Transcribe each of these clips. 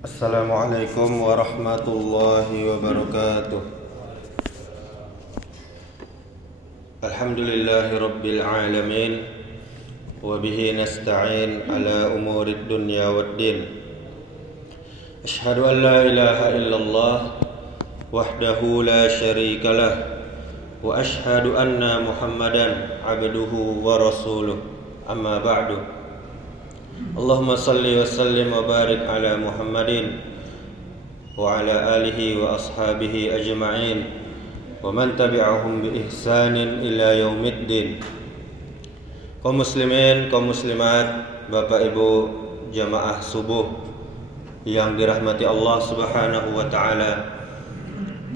Assalamualaikum warahmatullahi wabarakatuh. Alhamdulillahi rabbil alamin, wa bihi nasta'in ala umurid dunya waddin. Ashhadu an la ilaha illallah wahdahu la syarika lah, wa ashhadu anna Muhammadan abduhu wa rasuluh. Amma ba'du. Allahumma salli wa sallim wa barik ala Muhammadin wa ala alihi wa ashabihi ajma'in wa man tabi'ahum bi ihsanin ila yaumiddin. Kaum muslimin, kaum muslimat, Bapak Ibu jamaah subuh yang dirahmati Allah Subhanahu wa taala.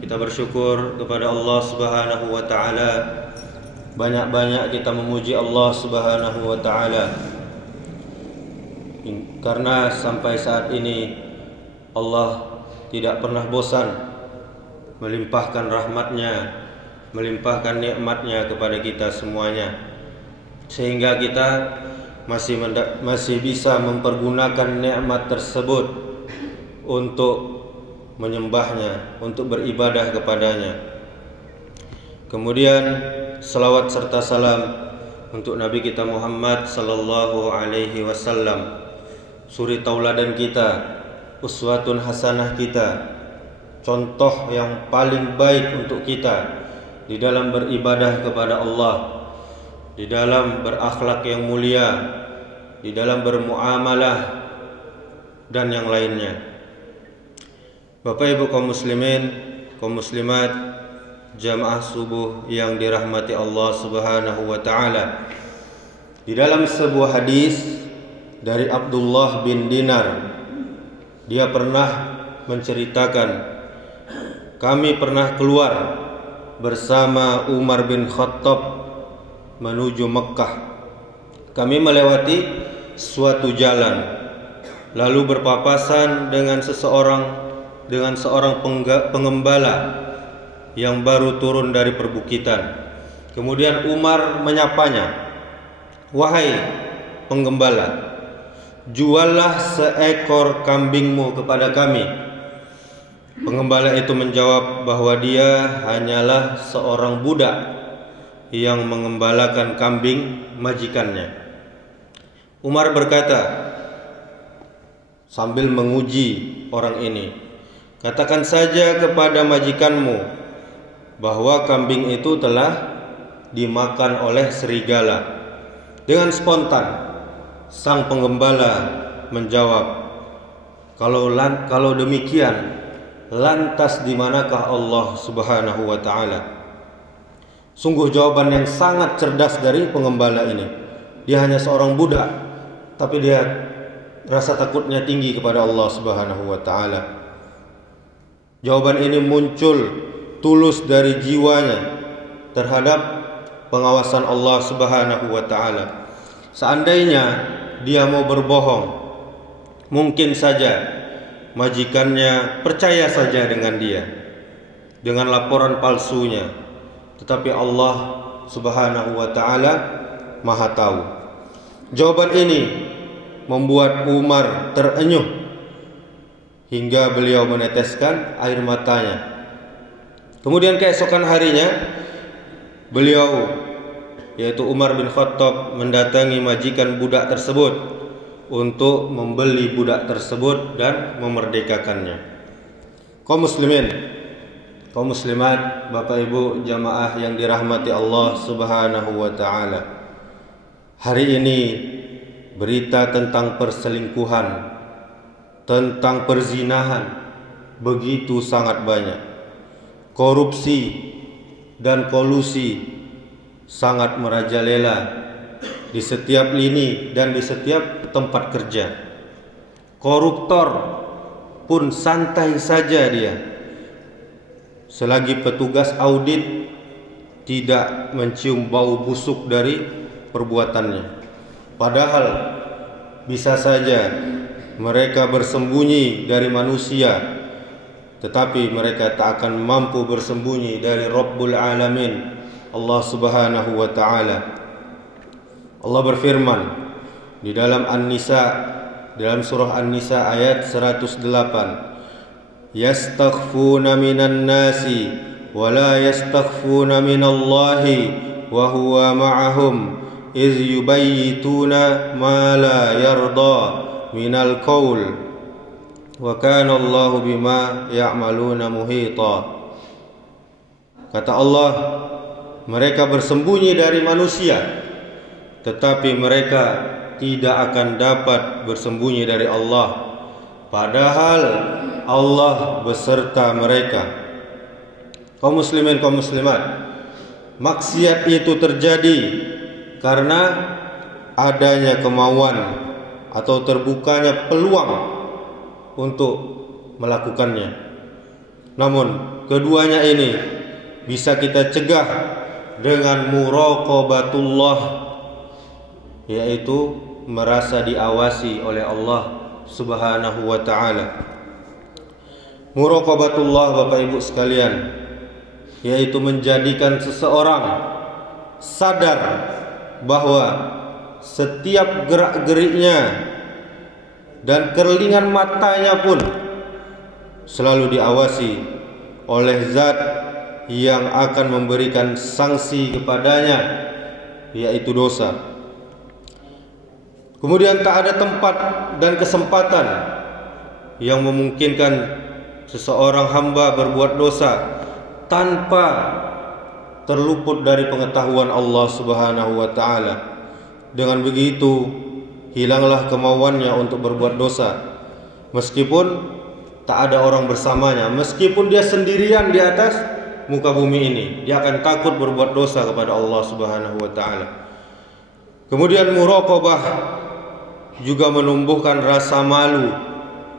Kita bersyukur kepada Allah Subhanahu wa taala. Banyak-banyak kita memuji Allah Subhanahu wa taala, karena sampai saat ini Allah tidak pernah bosan melimpahkan rahmatnya, melimpahkan nikmatnya kepada kita semuanya, sehingga kita masih bisa mempergunakan nikmat tersebut untuk menyembahnya, untuk beribadah kepadanya. Kemudian selawat serta salam untuk Nabi kita Muhammad sallallahu alaihi wasallam, suri tauladan kita, uswatun hasanah kita, contoh yang paling baik untuk kita di dalam beribadah kepada Allah, di dalam berakhlak yang mulia, di dalam bermuamalah dan yang lainnya. Bapak Ibu kaum muslimin, kaum muslimat, jamaah subuh yang dirahmati Allah Subhanahu wa taala. Di dalam sebuah hadis dari Abdullah bin Dinar, dia pernah menceritakan, kami pernah keluar bersama Umar bin Khattab menuju Mekkah. Kami melewati suatu jalan, lalu berpapasan dengan seorang pengembala yang baru turun dari perbukitan. Kemudian Umar menyapanya, "Wahai penggembala, juallah seekor kambingmu kepada kami." Pengembala itu menjawab bahwa dia hanyalah seorang budak yang mengembalakan kambing majikannya. Umar berkata sambil menguji orang ini, "Katakan saja kepada majikanmu bahwa kambing itu telah dimakan oleh serigala." Dengan spontan sang penggembala menjawab, Kalau demikian, lantas di manakah Allah Subhanahu wa taala?" Sungguh jawaban yang sangat cerdas dari penggembala ini. Dia hanya seorang budak, tapi dia rasa takutnya tinggi kepada Allah Subhanahu wa taala. Jawaban ini muncul tulus dari jiwanya terhadap pengawasan Allah Subhanahu wa taala. Seandainya dia mau berbohong, mungkin saja majikannya percaya saja dengan dia, dengan laporan palsunya. Tetapi Allah Subhanahu wa taala Maha tahu. Jawaban ini membuat Umar terenyuh hingga beliau meneteskan air matanya. Kemudian keesokan harinya, beliau, yaitu Umar bin Khattab, mendatangi majikan budak tersebut untuk membeli budak tersebut dan memerdekakannya. Kaum muslimin, kaum muslimat, Bapak Ibu jamaah yang dirahmati Allah Subhanahu wa taala. Hari ini berita tentang perselingkuhan, tentang perzinahan begitu sangat banyak. Korupsi dan kolusi sangat merajalela di setiap lini dan di setiap tempat kerja. Koruptor pun santai saja dia, selagi petugas audit tidak mencium bau busuk dari perbuatannya. Padahal bisa saja mereka bersembunyi dari manusia, tetapi mereka tak akan mampu bersembunyi dari Rabbul Alamin, Allah Subhanahu wa taala. Allah berfirman di dalam An-Nisa dalam surah An-Nisa ayat 108. Yastakhfuna minan nasi wa la yastakhfuna minallahi wa huwa ma'ahum iz yubayyituna ma la yarda minal qaul wa kana Allahu bima ya'maluna muhita. Kata Allah, mereka bersembunyi dari manusia, tetapi mereka tidak akan dapat bersembunyi dari Allah, padahal Allah beserta mereka. Kaum muslimin, kaum muslimat, maksiat itu terjadi karena adanya kemauan atau terbukanya peluang untuk melakukannya. Namun keduanya ini bisa kita cegah dengan muraqabatullah, yaitu merasa diawasi oleh Allah Subhanahu wa ta'ala. Muraqabatullah, Bapak Ibu sekalian, yaitu menjadikan seseorang sadar bahwa setiap gerak-geriknya dan kerlingan matanya pun selalu diawasi oleh zat yang akan memberikan sanksi kepadanya, yaitu dosa. Kemudian tak ada tempat dan kesempatan yang memungkinkan seseorang hamba berbuat dosa tanpa terluput dari pengetahuan Allah Subhanahu wa ta'ala. Dengan begitu hilanglah kemauannya untuk berbuat dosa, meskipun tak ada orang bersamanya, meskipun dia sendirian di atas muka bumi ini, dia akan takut berbuat dosa kepada Allah Subhanahu wa ta'ala. Kemudian muraqabah juga menumbuhkan rasa malu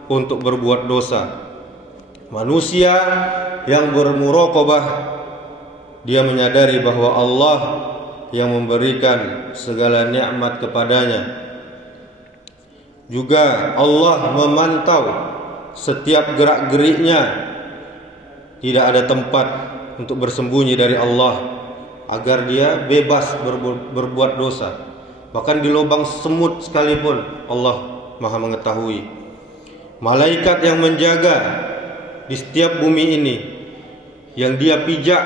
untuk berbuat dosa. Manusia yang bermuraqabah, dia menyadari bahwa Allah yang memberikan segala nikmat kepadanya. Juga Allah memantau setiap gerak-geriknya. Tidak ada tempat untuk bersembunyi dari Allah agar dia bebas berbuat dosa. Bahkan di lubang semut sekalipun Allah Maha mengetahui. Malaikat yang menjaga di setiap bumi ini, yang dia pijak,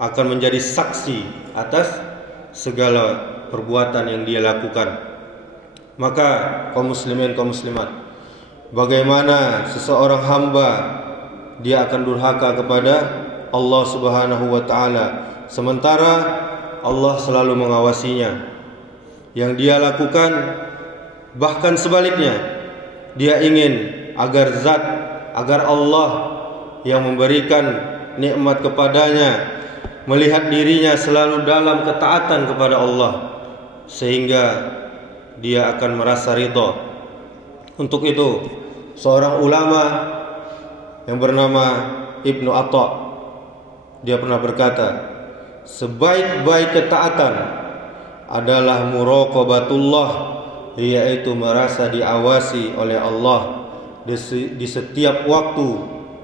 akan menjadi saksi atas segala perbuatan yang dia lakukan. Maka kaum muslimin, kaum muslimat, bagaimana seseorang hamba dia akan durhaka kepada Allah Subhanahu wa ta'ala, sementara Allah selalu mengawasinya. Yang dia lakukan, bahkan sebaliknya, dia ingin agar Allah yang memberikan nikmat kepadanya melihat dirinya selalu dalam ketaatan kepada Allah, sehingga dia akan merasa ridha. Untuk itu, seorang ulama yang bernama Ibnu Atta, dia pernah berkata, sebaik-baik ketaatan adalah muraqabatullah, yaitu merasa diawasi oleh Allah di setiap waktu,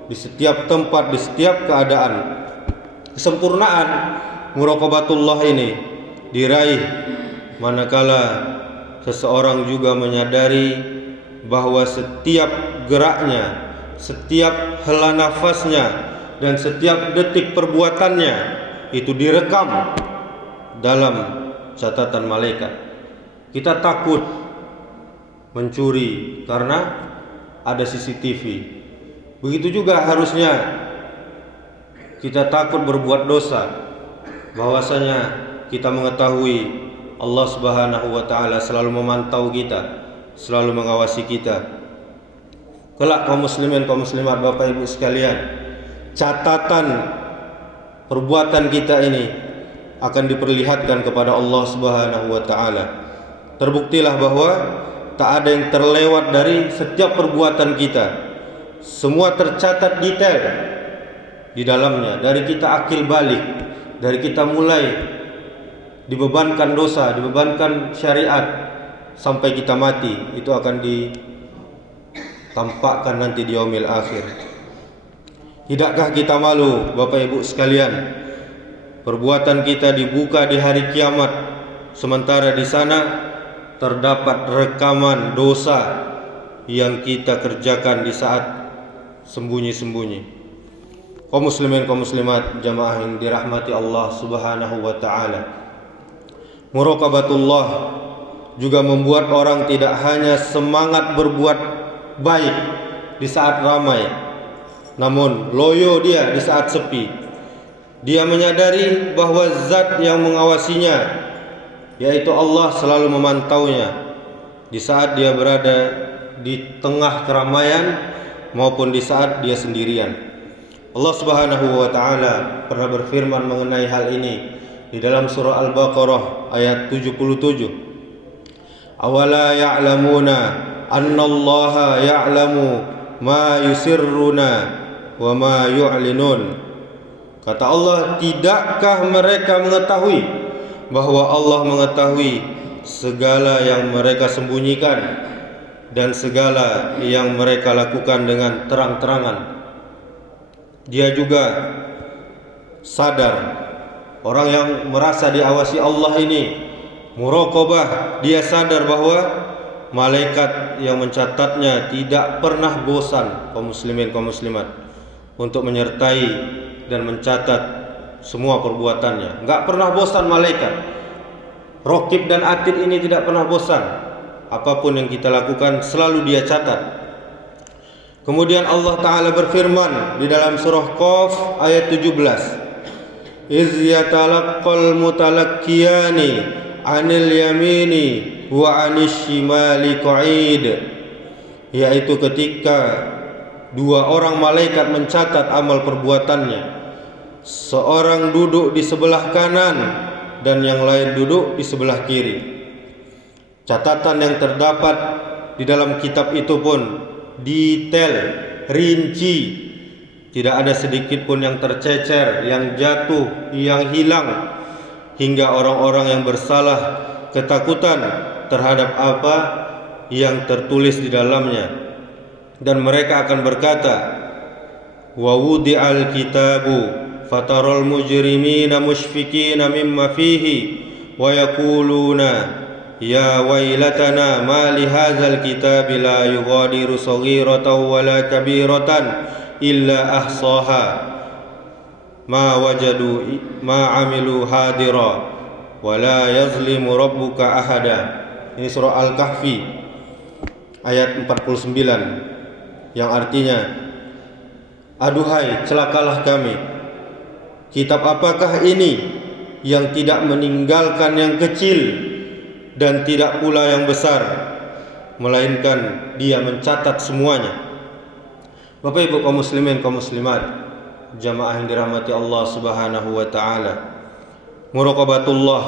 di setiap tempat, di setiap keadaan. Kesempurnaan muraqabatullah ini diraih manakala seseorang juga menyadari bahwa setiap geraknya, setiap hela nafasnya, dan setiap detik perbuatannya itu direkam dalam catatan malaikat. Kita takut mencuri karena ada CCTV. Begitu juga harusnya kita takut berbuat dosa, bahwasanya kita mengetahui Allah Subhanahu wa ta'ala selalu memantau kita, selalu mengawasi kita. Kelak kaum muslimin, kaum muslimat, Bapak Ibu sekalian, catatan perbuatan kita ini akan diperlihatkan kepada Allah Subhanahu wa ta'ala. Terbuktilah bahwa tak ada yang terlewat dari setiap perbuatan kita. Semua tercatat detail di dalamnya, dari kita akil balik, dari kita mulai dibebankan dosa, dibebankan syariat, sampai kita mati, itu akan ditampakkan nanti di yaumil akhir. Tidakkah kita malu, Bapak Ibu sekalian, perbuatan kita dibuka di hari kiamat, sementara di sana terdapat rekaman dosa yang kita kerjakan di saat sembunyi-sembunyi. Kaum muslimin, kaum muslimat, jamaah yang dirahmati Allah Subhanahu wa taala. Muraqabatullah juga membuat orang tidak hanya semangat berbuat baik di saat ramai, namun loyo dia di saat sepi. Dia menyadari bahwa zat yang mengawasinya, yaitu Allah, selalu memantaunya di saat dia berada di tengah keramaian maupun di saat dia sendirian. Allah Subhanahu wa taala pernah berfirman mengenai hal ini di dalam surah Al-Baqarah ayat 77. Awala ya'lamuna annallaha ya'lamu ma yusirruna wa ma yu'linun. Kata Allah, tidakkah mereka mengetahui bahwa Allah mengetahui segala yang mereka sembunyikan dan segala yang mereka lakukan dengan terang-terangan. Dia juga sadar, orang yang merasa diawasi Allah ini muraqabah, dia sadar bahwa malaikat yang mencatatnya tidak pernah bosan, kaum muslimin, kaum muslimat, untuk menyertai dan mencatat semua perbuatannya. Enggak pernah bosan malaikat. Raqib dan Atid ini tidak pernah bosan. Apapun yang kita lakukan selalu dia catat. Kemudian Allah Ta'ala berfirman di dalam surah Qaf ayat 17. Iz yatalaqqal mutalaqqiyani 'anil yamini wa 'anis shimali qa'id. Yaitu ketika dua orang malaikat mencatat amal perbuatannya. Seorang duduk di sebelah kanan dan yang lain duduk di sebelah kiri. Catatan yang terdapat di dalam kitab itu pun detail, rinci. Tidak ada sedikit pun yang tercecer, yang jatuh, yang hilang, hingga orang-orang yang bersalah ketakutan terhadap apa yang tertulis di dalamnya, dan mereka akan berkata, wa wudi'al kitabu fataral mujrimina mushfikina mimma fihi wa yaquluna ya wailatana ma li hadzal kitabi la yughadiru saghiratan wala kabiratan illa ahsaha ma wajadu ma amilu hadira wala yazlimu rabbuka ahada. Ini surah Al-Kahfi ayat 49, yang artinya, aduhai celakalah kami, kitab apakah ini yang tidak meninggalkan yang kecil dan tidak pula yang besar, melainkan dia mencatat semuanya. Bapak Ibu kaum muslimin, kaum muslimat, jamaah yang dirahmati Allah Subhanahu wa taala, muraqabatullah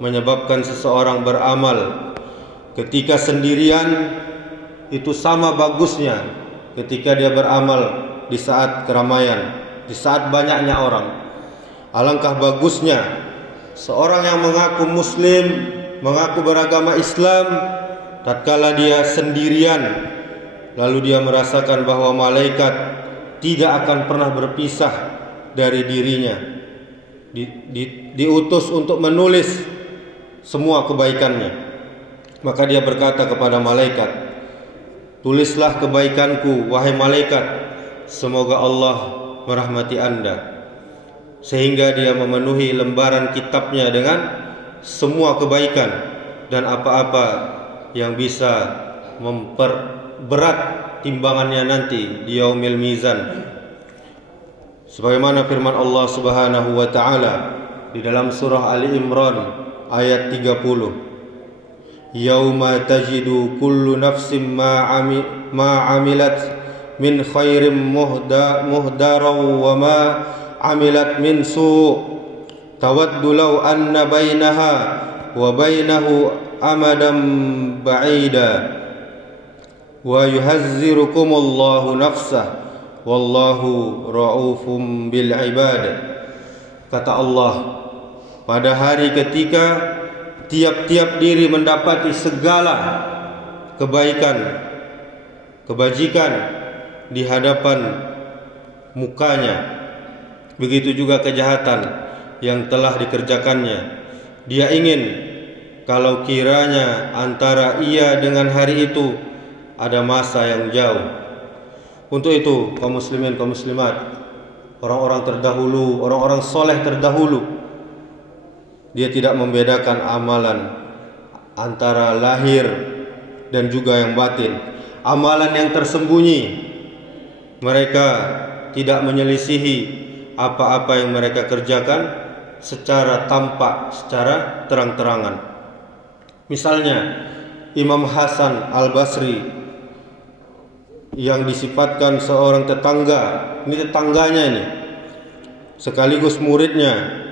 menyebabkan seseorang beramal ketika sendirian itu sama bagusnya ketika dia beramal di saat keramaian, di saat banyaknya orang. Alangkah bagusnya seorang yang mengaku muslim, mengaku beragama Islam, tatkala dia sendirian, lalu dia merasakan bahwa malaikat tidak akan pernah berpisah dari dirinya, diutus untuk menulis semua kebaikannya. Maka dia berkata kepada malaikat, tulislah kebaikanku wahai malaikat, semoga Allah merahmati Anda. Sehingga dia memenuhi lembaran kitabnya dengan semua kebaikan dan apa-apa yang bisa memperberat timbangannya nanti di yaumil mizan. Sebagaimana firman Allah Subhanahu wa taala di dalam surah Ali Imran ayat 30. Yauma tajidu kullu nafsin ma amilat min khairin muhdara wa ma amilat min su' tawaddu law anna bainaha wa bainahu amadan ba'ida wa yuhazzirukumullahu nafsah wallahu ra'ufum bil ibad. Kata Allah, pada hari ketika tiap-tiap diri mendapati segala kebaikan, kebajikan di hadapan mukanya, begitu juga kejahatan yang telah dikerjakannya. Dia ingin kalau kiranya antara ia dengan hari itu ada masa yang jauh. Untuk itu kaum muslimin, kaum muslimat, orang-orang terdahulu, orang-orang soleh terdahulu, dia tidak membedakan amalan antara lahir dan juga yang batin. Amalan yang tersembunyi, mereka tidak menyelisihi apa-apa yang mereka kerjakan secara tampak, secara terang-terangan. Misalnya Imam Hasan Al-Basri yang disifatkan seorang tetangga, ini tetangganya ini, sekaligus muridnya.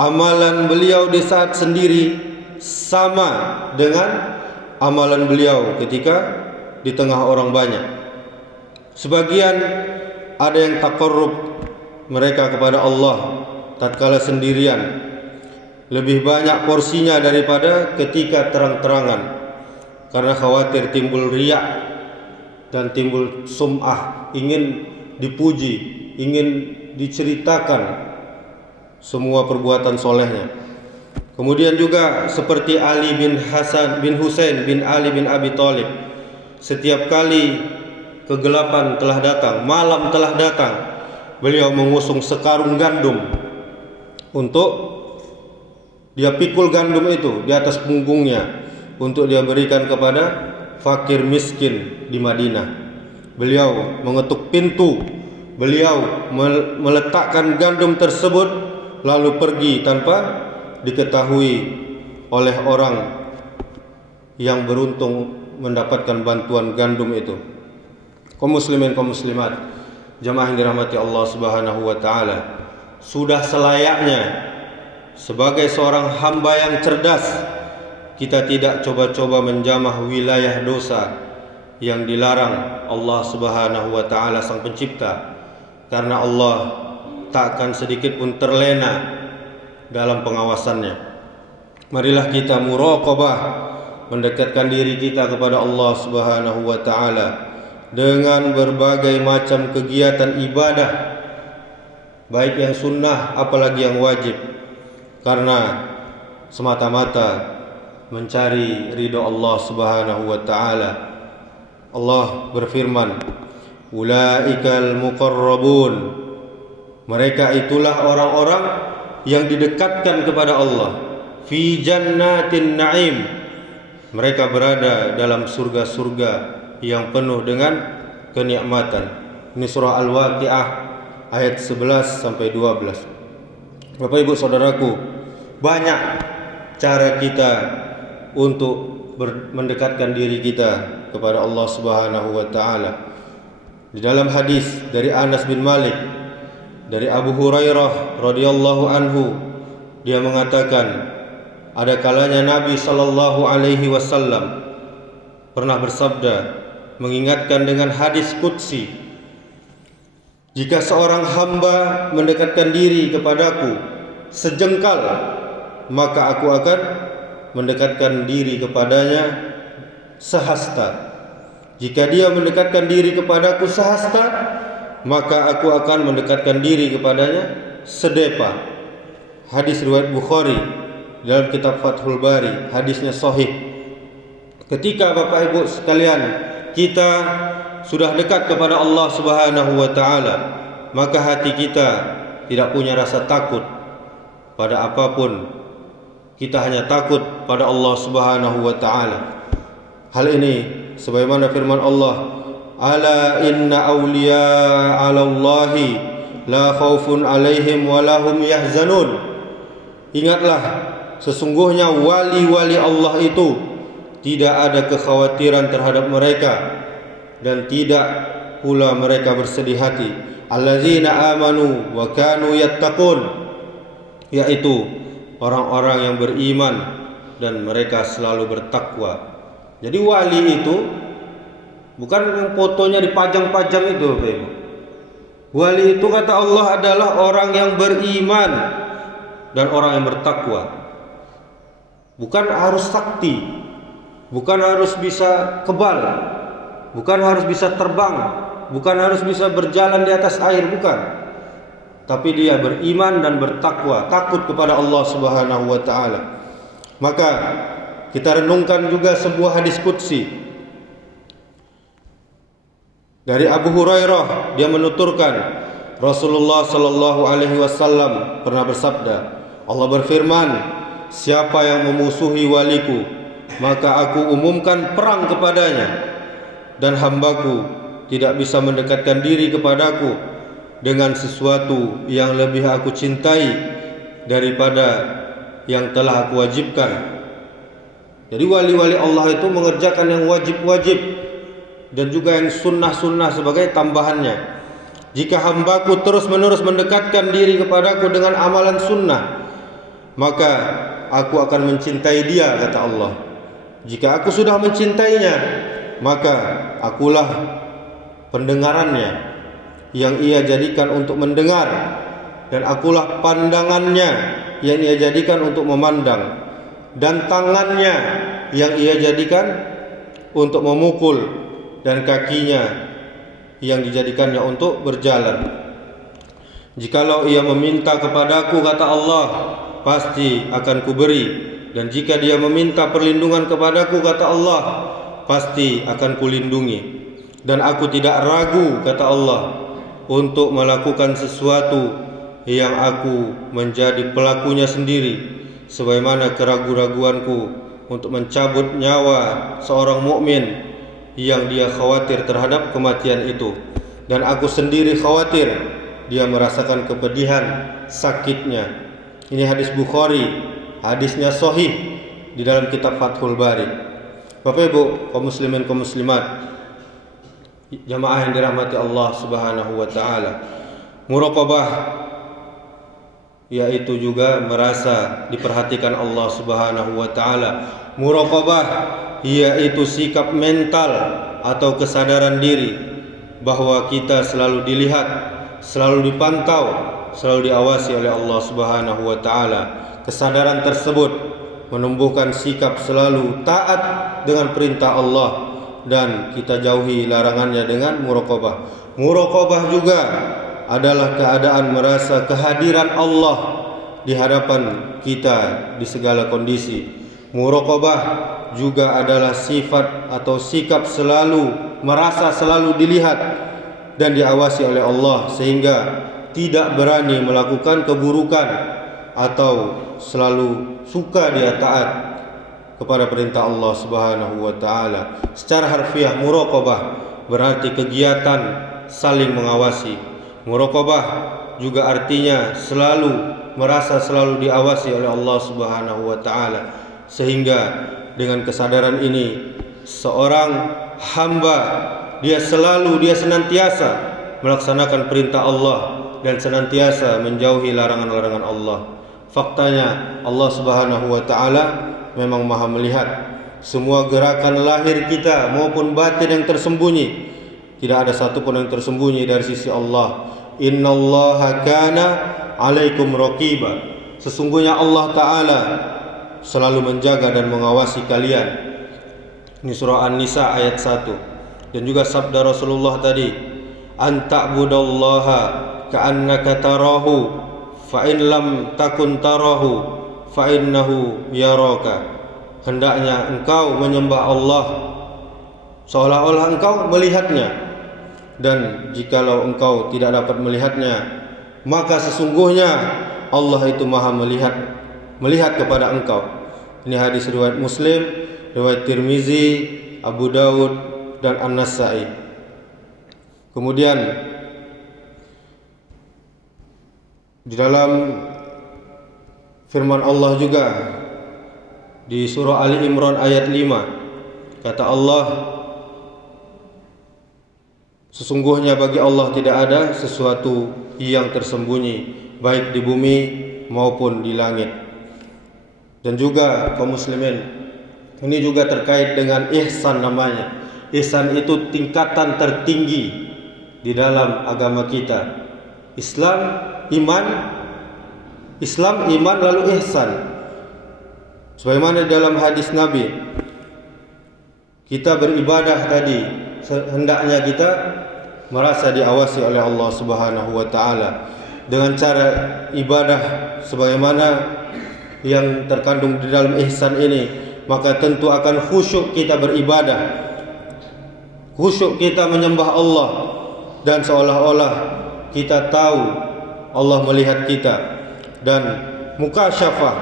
Amalan beliau di saat sendiri sama dengan amalan beliau ketika di tengah orang banyak. Sebagian ada yang taqarrub mereka kepada Allah tatkala sendirian, lebih banyak porsinya daripada ketika terang-terangan, karena khawatir timbul riya dan timbul sum'ah, ingin dipuji, ingin diceritakan semua perbuatan solehnya. Kemudian juga seperti Ali bin Hasan bin Husain bin Ali bin Abi Thalib, setiap kali kegelapan telah datang, malam telah datang, beliau mengusung sekarung gandum untuk dia pikul gandum itu di atas punggungnya untuk dia berikan kepada fakir miskin di Madinah. Beliau mengetuk pintu, beliau meletakkan gandum tersebut lalu pergi tanpa diketahui oleh orang yang beruntung mendapatkan bantuan gandum itu. Kaum muslimin, kaum muslimat, jamaah yang dirahmati Allah Subhanahu wa taala, sudah selayaknya sebagai seorang hamba yang cerdas kita tidak coba-coba menjamah wilayah dosa yang dilarang Allah Subhanahu wa taala sang pencipta, karena Allah tak akan sedikit pun terlena dalam pengawasannya. Marilah kita muraqabah, mendekatkan diri kita kepada Allah Subhanahu wa taala dengan berbagai macam kegiatan ibadah, baik yang sunnah apalagi yang wajib, karena semata-mata mencari ridha Allah Subhanahu wa taala. Allah berfirman, ulaikal muqarrabun, mereka itulah orang-orang yang didekatkan kepada Allah, fi jannatin na'im, mereka berada dalam surga-surga yang penuh dengan kenikmatan. Ini surah Al-Waqiah ayat 11 sampai 12. Bapak Ibu saudaraku, banyak cara kita untuk mendekatkan diri kita kepada Allah Subhanahu wa taala. Di dalam hadis dari Anas bin Malik dari Abu Hurairah radhiyallahu anhu, dia mengatakan, ada kalanya Nabi sallallahu alaihi wasallam pernah bersabda, mengingatkan dengan hadis qudsi, jika seorang hamba mendekatkan diri kepadaku sejengkal, maka aku akan mendekatkan diri kepadanya sehasta. Jika dia mendekatkan diri kepadaku sehasta, maka aku akan mendekatkan diri kepadanya sedepa. Hadis riwayat Bukhari dalam kitab Fathul Bari, hadisnya sahih. Ketika Bapak Ibu sekalian kita sudah dekat kepada Allah Subhanahu wa taala, maka hati kita tidak punya rasa takut pada apapun. Kita hanya takut pada Allah Subhanahu wa taala. Hal ini sebagaimana firman Allah, ala inna awliya ala Allahi la khawfun alaihim wa lahum yahzanun. Ingatlah, sesungguhnya wali-wali Allah itu tidak ada kekhawatiran terhadap mereka dan tidak pula mereka bersedih hati. Allazina amanu wa kanu yattaqun, yaitu orang-orang yang beriman dan mereka selalu bertakwa. Jadi wali itu bukan yang fotonya dipajang-pajang itu, Bapak Ibu. Wali itu kata Allah adalah orang yang beriman dan orang yang bertakwa. Bukan harus sakti, bukan harus bisa kebal, bukan harus bisa terbang, bukan harus bisa berjalan di atas air, bukan. Tapi dia beriman dan bertakwa, takut kepada Allah Subhanahu wa taala. Maka kita renungkan juga sebuah hadis qudsi dari Abu Hurairah. Dia menuturkan, Rasulullah sallallahu alaihi wasallam pernah bersabda, Allah berfirman, siapa yang memusuhi waliku, maka aku umumkan perang kepadanya, dan hambaku tidak bisa mendekatkan diri kepadaku dengan sesuatu yang lebih aku cintai daripada yang telah aku wajibkan. Jadi wali-wali Allah itu mengerjakan yang wajib-wajib dan juga yang sunnah-sunnah sebagai tambahannya. Jika hambaku terus-menerus mendekatkan diri kepadaku dengan amalan sunnah, maka aku akan mencintai dia, kata Allah. Jika aku sudah mencintainya, maka akulah pendengarannya yang ia jadikan untuk mendengar, dan akulah pandangannya yang ia jadikan untuk memandang, dan tangannya yang ia jadikan untuk memukul, dan kakinya yang dijadikannya untuk berjalan. Jikalau ia meminta kepadaku, kata Allah, pasti akan kuberi, dan jika dia meminta perlindungan kepadaku, kata Allah, pasti akan kulindungi. Dan aku tidak ragu, kata Allah, untuk melakukan sesuatu yang aku menjadi pelakunya sendiri, sebagaimana keraguan-raguanku untuk mencabut nyawa seorang mukmin yang dia khawatir terhadap kematian itu, dan aku sendiri khawatir dia merasakan kepedihan sakitnya. Ini hadis Bukhari, hadisnya sahih di dalam kitab Fathul Bari. Bapak Ibu kaum muslimin kaum muslimat, jamaah yang dirahmati Allah Subhanahu wa taala, muraqabah yaitu juga merasa diperhatikan Allah Subhanahu wa taala. Muraqabah yaitu sikap mental atau kesadaran diri bahwa kita selalu dilihat, selalu dipantau, selalu diawasi oleh Allah Subhanahu wa taala. Kesadaran tersebut menumbuhkan sikap selalu taat dengan perintah Allah, dan kita jauhi larangannya dengan muraqabah. Muraqabah juga adalah keadaan merasa kehadiran Allah di hadapan kita di segala kondisi. Muraqabah juga adalah sifat atau sikap selalu merasa selalu dilihat dan diawasi oleh Allah, sehingga tidak berani melakukan keburukan atau selalu suka dia taat kepada perintah Allah Subhanahu wa taala. Secara harfiah muraqabah berarti kegiatan saling mengawasi. Muraqabah juga artinya selalu merasa selalu diawasi oleh Allah Subhanahu wa taala, sehingga dengan kesadaran ini seorang hamba dia senantiasa melaksanakan perintah Allah dan senantiasa menjauhi larangan-larangan Allah. Faktanya Allah Subhanahu wa taala memang Maha melihat semua gerakan lahir kita maupun batin yang tersembunyi. Tidak ada satupun yang tersembunyi dari sisi Allah. Innallaha kana 'alaikum raqiba. Sesungguhnya Allah taala selalu menjaga dan mengawasi kalian. Ini surah An-Nisa ayat 1. Dan juga sabda Rasulullah tadi, anta'budallaha ka'annaka tarahu fa in lam takun tarahu fa innahu yaraka. Hendaknya engkau menyembah Allah seolah-olah engkau melihatnya, dan jikalau engkau tidak dapat melihatnya, maka sesungguhnya Allah itu Maha melihat kepada engkau. Ini hadis riwayat Muslim, riwayat Tirmizi, Abu Daud dan An-Nasa'i. Kemudian di dalam firman Allah juga di surah Ali Imran ayat 5, kata Allah, sesungguhnya bagi Allah tidak ada sesuatu yang tersembunyi baik di bumi maupun di langit. Dan juga kaum muslimin, ini juga terkait dengan ihsan namanya. Ihsan itu tingkatan tertinggi di dalam agama kita. Islam, iman lalu ihsan. Sebagaimana dalam hadis Nabi, kita beribadah tadi hendaknya kita merasa diawasi oleh Allah Subhanahu wa taala dengan cara ibadah sebagaimana yang terkandung di dalam ihsan ini, maka tentu akan khusyuk kita beribadah, khusyuk kita menyembah Allah, dan seolah-olah kita tahu Allah melihat kita, dan mukasyafah,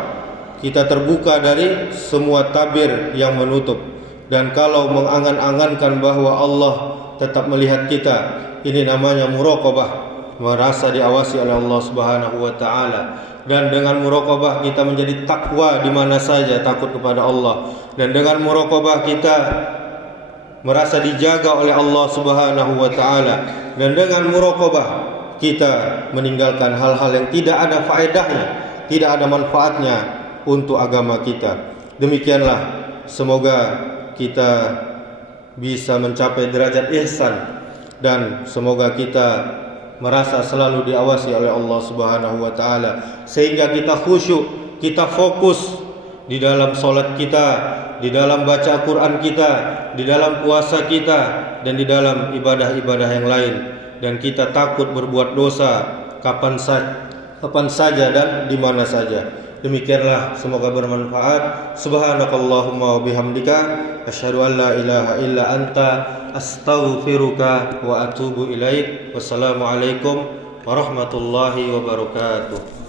kita terbuka dari semua tabir yang menutup. Dan kalau mengangan-angankan bahwa Allah tetap melihat kita, ini namanya muraqabah, merasa diawasi oleh Allah Subhanahu wa taala. Dan dengan muraqabah kita menjadi takwa di mana saja, takut kepada Allah. Dan dengan muraqabah kita merasa dijaga oleh Allah Subhanahu wa taala. Dan dengan muraqabah kita meninggalkan hal-hal yang tidak ada faedahnya, tidak ada manfaatnya untuk agama kita. Demikianlah, semoga kita bisa mencapai derajat ihsan, dan semoga kita merasa selalu diawasi oleh Allah Subhanahu wa taala, sehingga kita khusyuk, kita fokus di dalam salat kita, di dalam baca Quran kita, di dalam puasa kita, dan di dalam ibadah-ibadah yang lain. Dan kita takut berbuat dosa kapan saja dan di mana saja. Demikianlah, semoga bermanfaat. Subhanakallahumma wa bihamdika, asyhadu an la ilaha illa anta, astaghfiruka wa atubu ilaik. Wassalamualaikum warahmatullahi wabarakatuh.